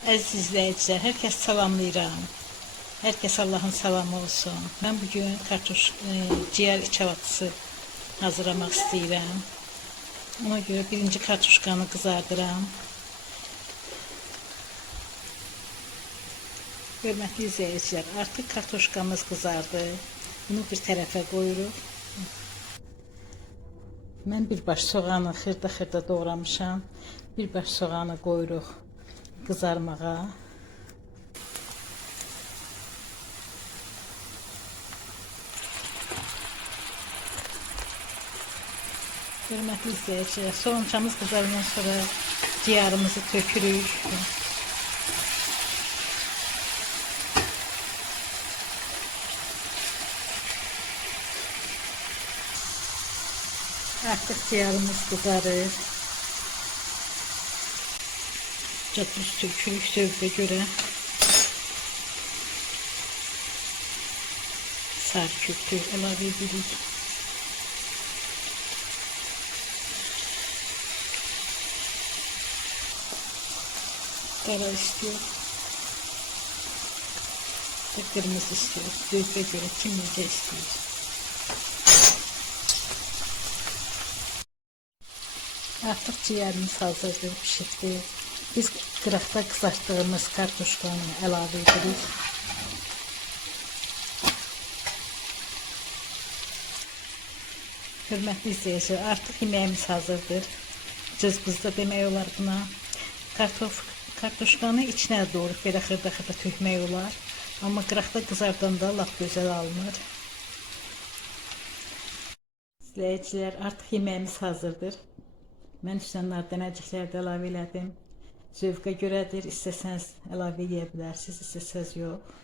Əziz izləyicilər, hər kəs salamlayıram. Hər Allahın salamı olsun. Mən bu gün kartuş e, ciyər içavatısı hazırlamaq istəyirəm. Ona görə birinci kartuşkanı qızardıram. Hörmətli izləyicilər, artıq kartuşkamız qızardı. Bunu bir tərəfə qoyuruq. Mən bir baş soğanı xırda-xırda doğramışam. Bir baş soğanı qoyuruq qızarmağa. Hörmətli izləyicilər, soğançamız qızarından sonra ciyarımızı tökürük. Artıq ciyarımız qızarır. Çatmış tökürük zövqə görə. Sarı köpüğü əlavə edirik. Qara istiyor. Və qırmızı istiyor. Zövqə görə kim necə istəyir. Artıq ciyərimiz hazırdır, pişirdi. Biz qıraqda qızartdığımız kartuşkanı əlavə edirik. Hörmətli izləyicilər, artıq yeməyimiz hazırdır. Cızbızda demək olar buna. Kartof, kartuşkanı içinə doğru belə xırda-xırda tökmək olar. Amma qıraqda qızardanda lap gözəl alınır. İzləyicilər, artıq yeməyimiz hazırdır. Mən üstünə nar dənəciklər də əlavə elədim. Zövqə görədir, istəsəniz əlavə edə bilərsiniz, istəsəniz yox.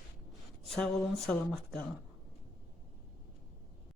Sağ olun, salamat qalın.